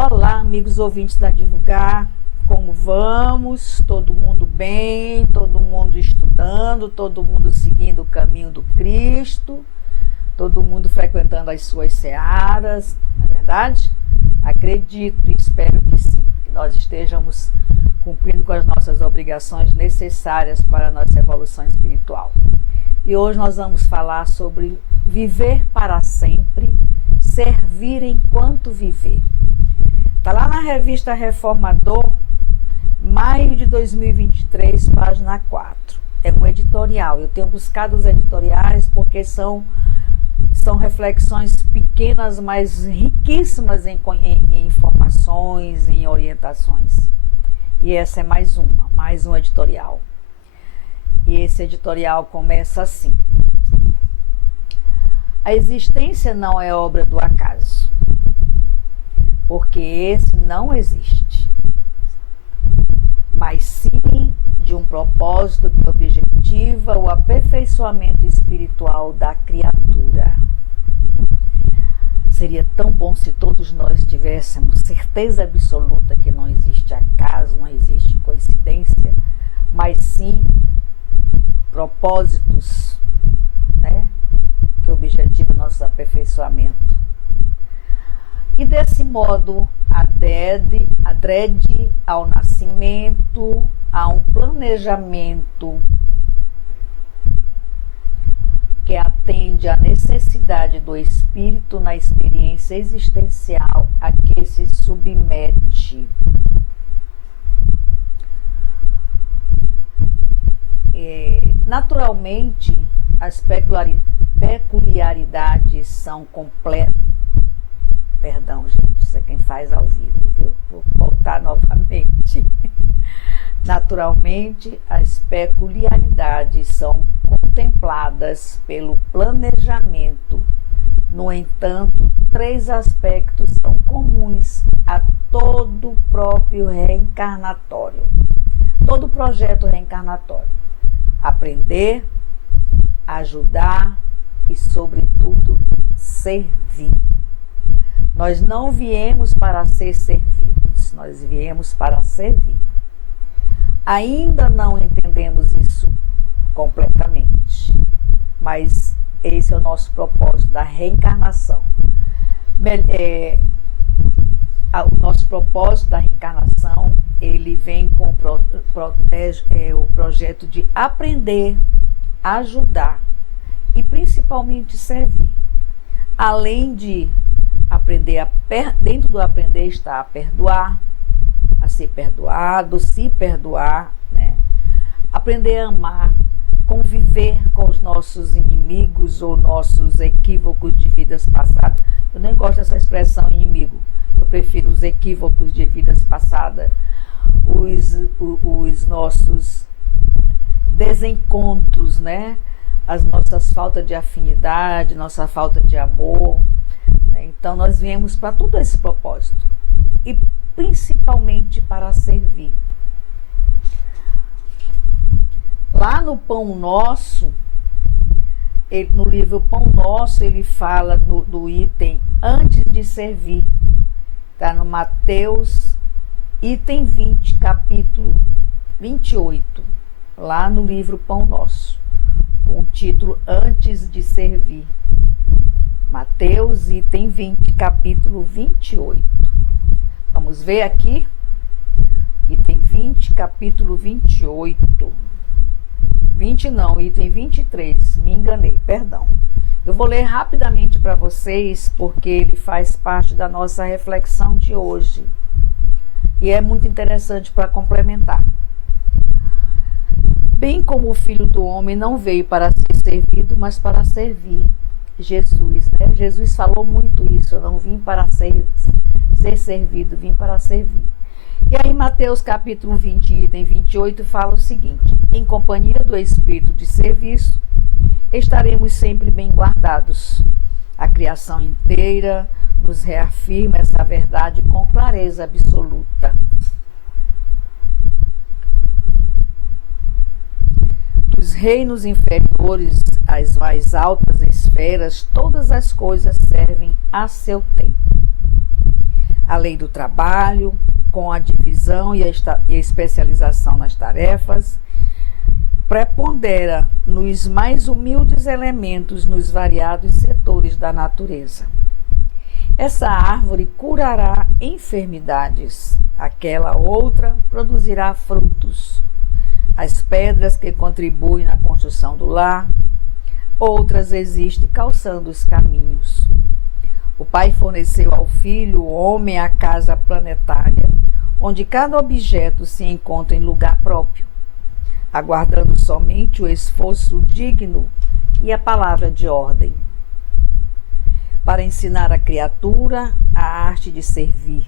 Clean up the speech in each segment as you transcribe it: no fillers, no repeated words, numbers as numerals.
Olá, amigos ouvintes da Divulgar, como vamos? Todo mundo bem? Todo mundo estudando? Todo mundo seguindo o caminho do Cristo? Todo mundo frequentando as suas searas, não é verdade? Acredito e espero que sim, que nós estejamos cumprindo com as nossas obrigações necessárias para a nossa evolução espiritual. E hoje nós vamos falar sobre viver para sempre, servir enquanto viver. Está lá na revista Reformador, maio de 2023, página 4. É um editorial. Eu tenho buscado os editoriais porque são reflexões pequenas, mas riquíssimas em informações, em orientações. E essa é mais um editorial. E esse editorial começa assim: a existência não é obra do acaso, porque esse não existe, mas sim de um propósito que objetiva o aperfeiçoamento espiritual da criatura. Seria tão bom se todos nós tivéssemos certeza absoluta que não existe acaso, não existe coincidência, mas sim propósitos, né, que objetivam nosso aperfeiçoamento. E desse modo, adrede ao nascimento, a um planejamento que atende à necessidade do espírito na experiência existencial a que se submete. Naturalmente, as peculiaridades são completas. Perdão, gente, isso é quem faz ao vivo, viu? Vou voltar novamente. Naturalmente, as peculiaridades são contempladas pelo planejamento. No entanto, 3 aspectos são comuns a todo próprio reencarnatório, todo projeto reencarnatório: aprender, ajudar e, sobretudo, servir. Nós não viemos para ser servidos, nós viemos para servir. Ainda não entendemos isso completamente, mas esse é o nosso propósito da reencarnação. O nosso propósito da reencarnação, ele vem com o projeto de aprender, ajudar e principalmente servir. Além de aprender, dentro do aprender está a perdoar, a ser perdoado, se perdoar, né? Aprender a amar, conviver com os nossos inimigos ou nossos equívocos de vidas passadas. Eu nem gosto dessa expressão inimigo, eu prefiro os equívocos de vidas passadas, os nossos desencontros, né? As nossas faltas de afinidade, nossa falta de amor. Então nós viemos para todo esse propósito e principalmente para servir. Lá no Pão Nosso, no livro Pão Nosso, ele fala do item antes de servir. Está no Mateus, item 20, capítulo 28, lá no livro Pão Nosso, com o título Antes de Servir. Mateus, item 20, capítulo 28. Vamos ver aqui. Item 20, capítulo 28. 20 não, item 23. Me enganei, perdão. Eu vou ler rapidamente para vocês, porque ele faz parte da nossa reflexão de hoje. E é muito interessante para complementar. Bem como o Filho do Homem não veio para ser servido, mas para servir. Jesus, né? Jesus falou muito isso: eu não vim para ser servido, vim para servir. E aí Mateus capítulo 20, item 28, fala o seguinte: em companhia do espírito de serviço, estaremos sempre bem guardados. A criação inteira nos reafirma essa verdade com clareza absoluta. Dos reinos inferiores às mais altas esferas, todas as coisas servem a seu tempo. A lei do trabalho, com a divisão e a especialização nas tarefas, prepondera nos mais humildes elementos nos variados setores da natureza. Essa árvore curará enfermidades, aquela outra produzirá frutos. As pedras que contribuem na construção do lar, outras existem calçando os caminhos. O Pai forneceu ao Filho, o homem, a casa planetária, onde cada objeto se encontra em lugar próprio, aguardando somente o esforço digno e a palavra de ordem, para ensinar à criatura a arte de servir.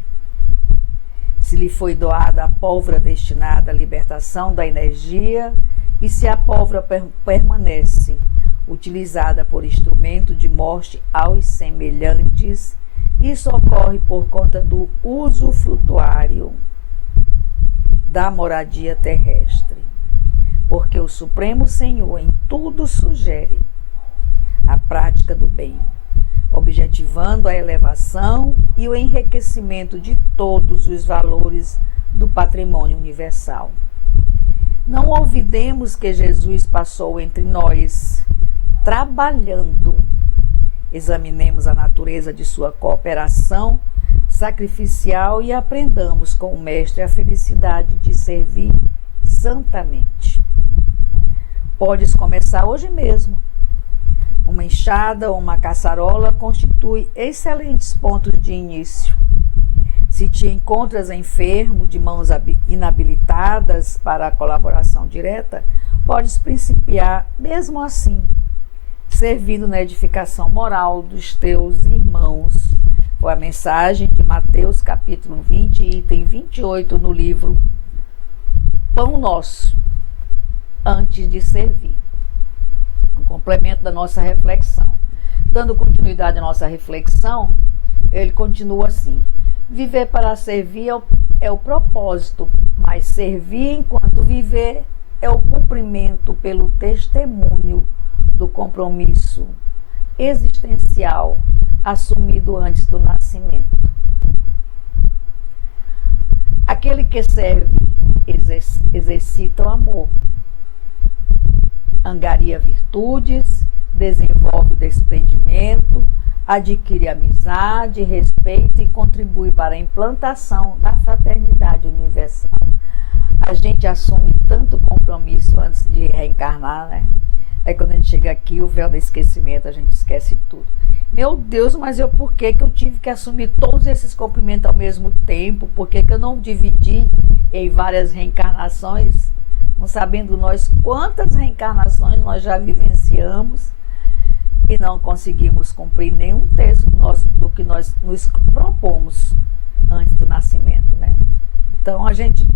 Se lhe foi doada a pólvora destinada à libertação da energia, e se a pólvora permanece utilizada por instrumento de morte aos semelhantes, isso ocorre por conta do uso frutuário da moradia terrestre, porque o Supremo Senhor em tudo sugere a prática do bem, objetivando a elevação e o enriquecimento de todos os valores do patrimônio universal. Não olvidemos que Jesus passou entre nós, trabalhando. Examinemos a natureza de sua cooperação sacrificial e aprendamos com o Mestre a felicidade de servir santamente. Podes começar hoje mesmo. Uma enxada ou uma caçarola constitui excelentes pontos de início. Se te encontras enfermo, de mãos inabilitadas para a colaboração direta, podes principiar mesmo assim, servindo na edificação moral dos teus irmãos. Foi a mensagem de Mateus capítulo 20, item 28, no livro Pão Nosso, antes de servir. Um complemento da nossa reflexão. Dando continuidade à nossa reflexão, ele continua assim: viver para servir é o propósito, mas servir enquanto viver é o cumprimento pelo testemunho do compromisso existencial assumido antes do nascimento. Aquele que serve exercita o amor, angaria virtudes, desenvolve o desprendimento, adquire amizade, respeito e contribui para a implantação da fraternidade universal. A gente assume tanto compromisso antes de reencarnar, né? Aí quando a gente chega aqui, o véu do esquecimento, a gente esquece tudo. Meu Deus, mas por que eu tive que assumir todos esses cumprimentos ao mesmo tempo? Por que eu não dividi em várias reencarnações? Não sabendo nós quantas reencarnações nós já vivenciamos e não conseguimos cumprir nenhum terço do que nós nos propomos antes do nascimento, né? Então a gente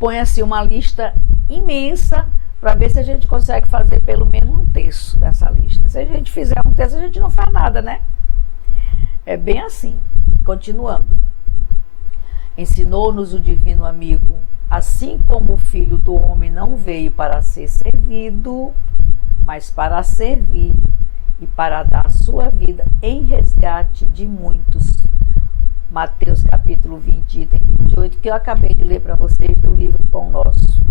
põe assim uma lista imensa para ver se a gente consegue fazer pelo menos um terço dessa lista. Se a gente fizer um terço, a gente não faz nada, né? É bem assim. Continuando. Ensinou-nos o divino amigo, assim como o Filho do Homem não veio para ser servido, mas para servir e para dar a sua vida em resgate de muitos. Mateus capítulo 20, item 28, que eu acabei de ler para vocês do livro Pão Nosso.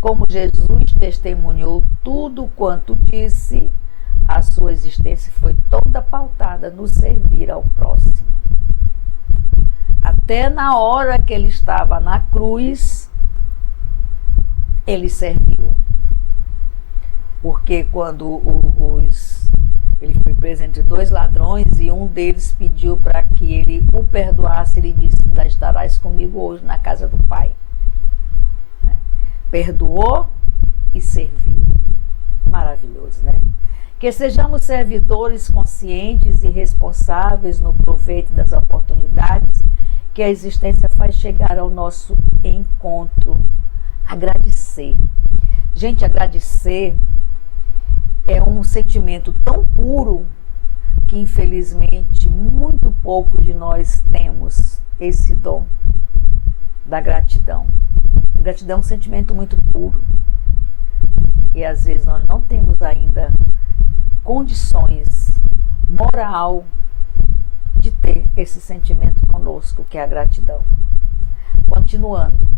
Como Jesus testemunhou tudo quanto disse, a sua existência foi toda pautada no servir ao próximo. Até na hora que ele estava na cruz, ele serviu. Porque quando ele foi preso entre dois ladrões e um deles pediu para que ele o perdoasse, ele disse: ainda estarás comigo hoje na casa do Pai. Perdoou e serviu. Maravilhoso, né? Que sejamos servidores conscientes e responsáveis no proveito das oportunidades que a existência faz chegar ao nosso encontro. Agradecer. Gente, agradecer é um sentimento tão puro que, infelizmente, muito pouco de nós temos esse dom da gratidão. A gratidão é um sentimento muito puro. E às vezes nós não temos ainda condições moral de ter esse sentimento conosco, que é a gratidão. Continuando.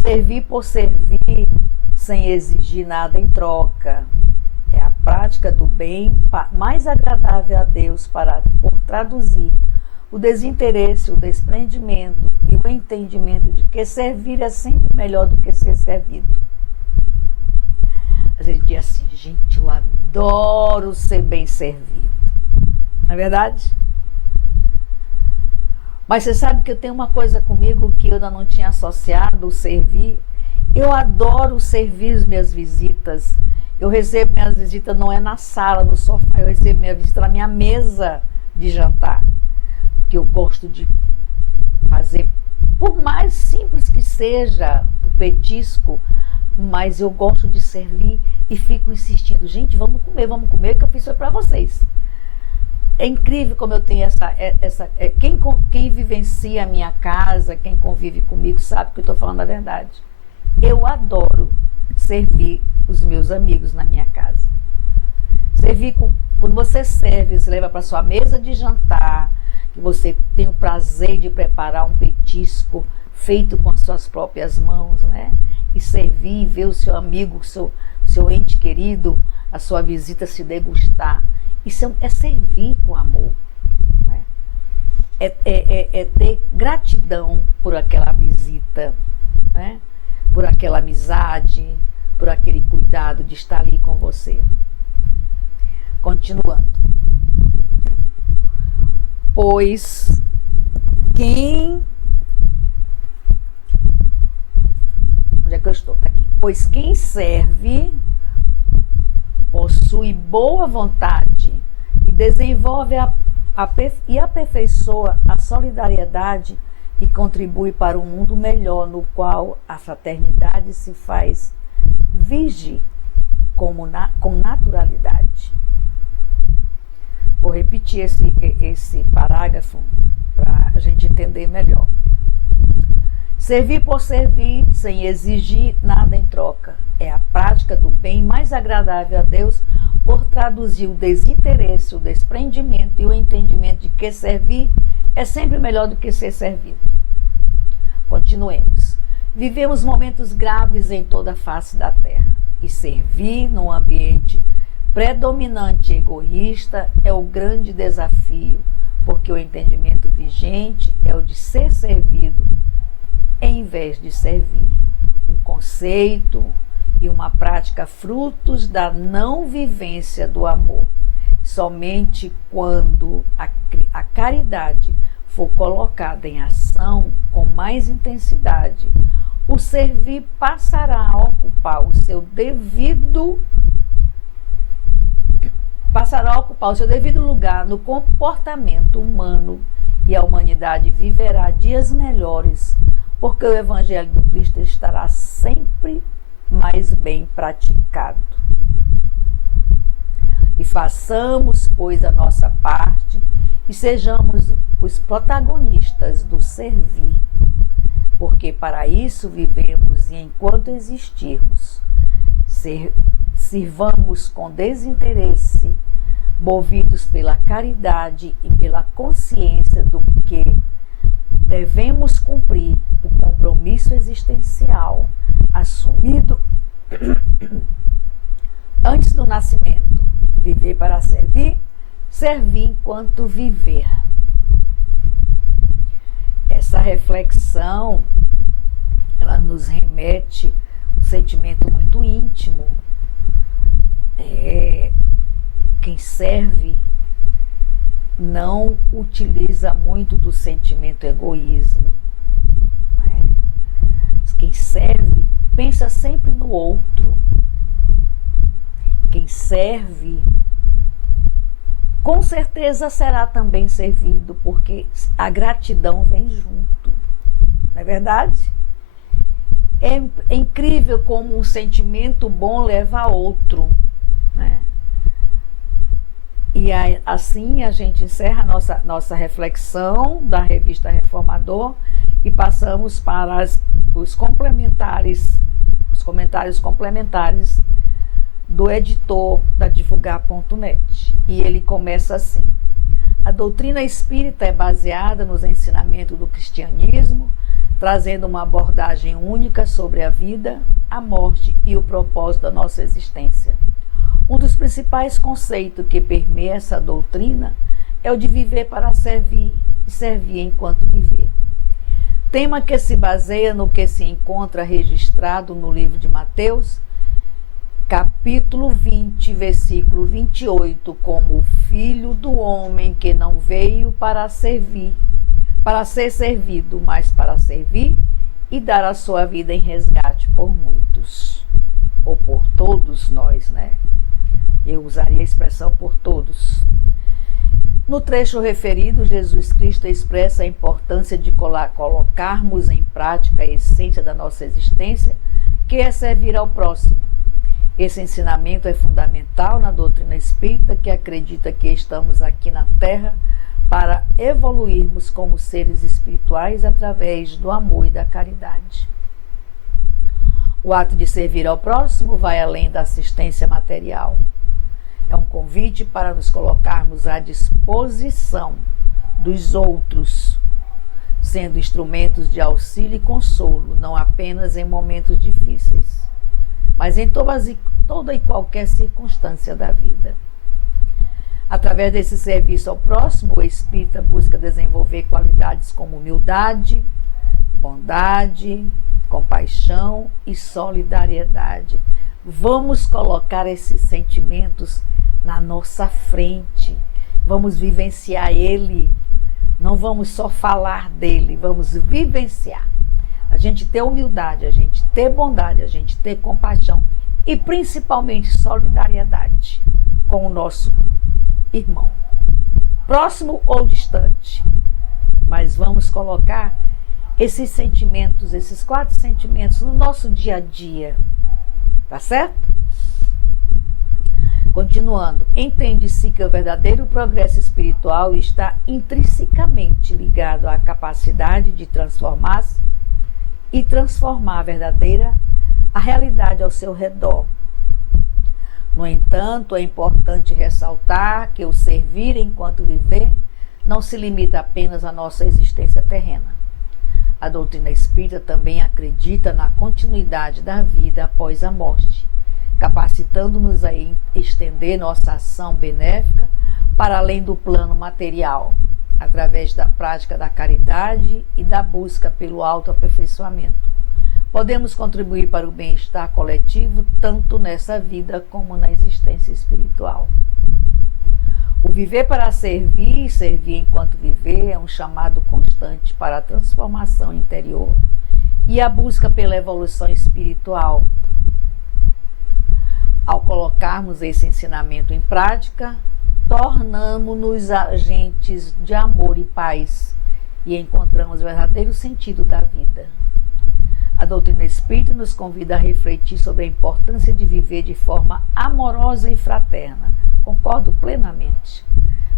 Servir por servir, sem exigir nada em troca, é a prática do bem mais agradável a Deus por traduzir o desinteresse, o desprendimento e o entendimento de que servir é sempre melhor do que ser servido. Às vezes diz assim, gente, eu adoro ser bem servido. Não é verdade? Mas você sabe que eu tenho uma coisa comigo que eu ainda não tinha associado, o servir. Eu adoro servir as minhas visitas. Eu recebo minhas visitas não é na sala, no sofá, eu recebo minha visita na minha mesa de jantar. Que eu gosto de fazer, por mais simples que seja o petisco, mas eu gosto de servir e fico insistindo, gente, vamos comer, que eu fiz isso para vocês. É incrível como eu tenho quem vivencia a minha casa, quem convive comigo, sabe que eu estou falando a verdade. Eu adoro servir os meus amigos na minha casa. Quando você serve, você leva para sua mesa de jantar, que você tem o prazer de preparar um petisco feito com as suas próprias mãos, né? E servir, ver o seu amigo, o seu ente querido, a sua visita se degustar. Isso é servir com amor, né? É ter gratidão por aquela visita, né? Por aquela amizade, por aquele cuidado de estar ali com você. Continuando. Pois quem... Onde é que eu estou? Tá aqui. Pois quem serve possui boa vontade e desenvolve e aperfeiçoa a solidariedade e contribui para um mundo melhor, no qual a fraternidade se faz vige com naturalidade. Vou repetir esse parágrafo para a gente entender melhor. Servir por servir, sem exigir nada em troca, é a prática do bem mais agradável a Deus por traduzir o desinteresse, o desprendimento e o entendimento de que servir é sempre melhor do que ser servido. Continuemos. Vivemos momentos graves em toda a face da terra e servir num ambiente predominante e egoísta é o grande desafio, porque o entendimento vigente é o de ser servido em vez de servir. Um conceito e uma prática frutos da não vivência do amor. Somente quando a caridade for colocada em ação com mais intensidade, o servir passará a ocupar o seu devido lugar no comportamento humano e a humanidade viverá dias melhores, porque o Evangelho do Cristo estará sempre mais bem praticado. E façamos, pois, a nossa parte e sejamos os protagonistas do servir, porque para isso vivemos e enquanto existirmos, sirvamos com desinteresse, movidos pela caridade e pela consciência do que devemos cumprir o compromisso existencial assumido antes do nascimento. Viver para servir, servir enquanto viver. Essa reflexão, ela nos remete a um sentimento muito íntimo. Quem serve não utiliza muito do sentimento egoísmo. Quem serve pensa sempre no outro. Quem serve, com certeza será também servido, porque a gratidão vem junto. Não é verdade? É incrível como um sentimento bom leva a outro, né? E assim a gente encerra a nossa reflexão da revista Reformador e passamos para os comentários complementares do editor da Divulgar.net. E ele começa assim: A doutrina espírita é baseada nos ensinamentos do cristianismo, trazendo uma abordagem única sobre a vida, a morte e o propósito da nossa existência. Um dos principais conceitos que permeia essa doutrina é o de viver para servir e servir enquanto viver. Tema que se baseia no que se encontra registrado no livro de Mateus, capítulo 20, versículo 28, como o Filho do Homem que não veio para servir, para ser servido, mas para servir e dar a sua vida em resgate por muitos, ou por todos nós, né? Eu usaria a expressão por todos. No trecho referido, Jesus Cristo expressa a importância de colocarmos em prática a essência da nossa existência, que é servir ao próximo. Esse ensinamento é fundamental na doutrina espírita, que acredita que estamos aqui na Terra para evoluirmos como seres espirituais através do amor e da caridade. O ato de servir ao próximo vai além da assistência material. É um convite para nos colocarmos à disposição dos outros, sendo instrumentos de auxílio e consolo, não apenas em momentos difíceis, mas em toda e qualquer circunstância da vida. Através desse serviço ao próximo, o espírita busca desenvolver qualidades como humildade, bondade, compaixão e solidariedade. Vamos colocar esses sentimentos na nossa frente, vamos vivenciar ele, não vamos só falar dele, vamos vivenciar. A gente ter humildade, a gente ter bondade, a gente ter compaixão e principalmente solidariedade com o nosso irmão, próximo ou distante. Mas vamos colocar esses sentimentos, esses 4 sentimentos no nosso dia a dia, tá certo? Continuando, entende-se que o verdadeiro progresso espiritual está intrinsecamente ligado à capacidade de transformar-se e transformar a realidade ao seu redor. No entanto, é importante ressaltar que o servir enquanto viver não se limita apenas à nossa existência terrena. A doutrina espírita também acredita na continuidade da vida após a morte, capacitando-nos a estender nossa ação benéfica para além do plano material, através da prática da caridade e da busca pelo autoaperfeiçoamento. Podemos contribuir para o bem-estar coletivo tanto nessa vida como na existência espiritual. O viver para servir e servir enquanto viver é um chamado constante para a transformação interior e a busca pela evolução espiritual. Ao colocarmos esse ensinamento em prática, tornamos-nos agentes de amor e paz e encontramos o verdadeiro sentido da vida. A doutrina espírita nos convida a refletir sobre a importância de viver de forma amorosa e fraterna. Concordo plenamente.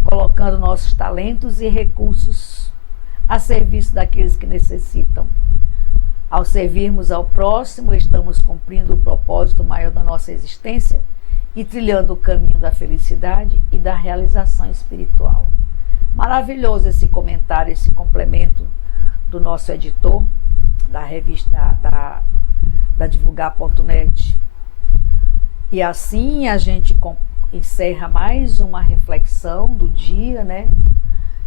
Colocando nossos talentos e recursos a serviço daqueles que necessitam. Ao servirmos ao próximo, estamos cumprindo o propósito maior da nossa existência e trilhando o caminho da felicidade e da realização espiritual. Maravilhoso esse comentário, esse complemento do nosso editor, da revista da Divulgar.net. E assim a gente encerra mais uma reflexão do dia, né?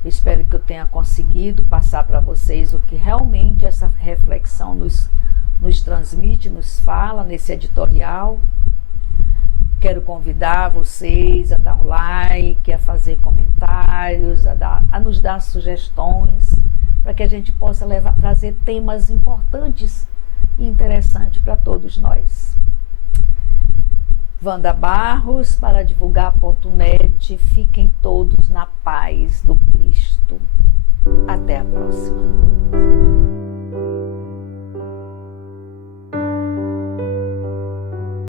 Espero que eu tenha conseguido passar para vocês o que realmente essa reflexão nos transmite, nos fala nesse editorial. Quero convidar vocês a dar um like, a fazer comentários, a nos dar sugestões, para que a gente possa trazer temas importantes e interessantes para todos nós. Wanda Barros para Divulgar.net. Fiquem todos na paz do Cristo. Até a próxima.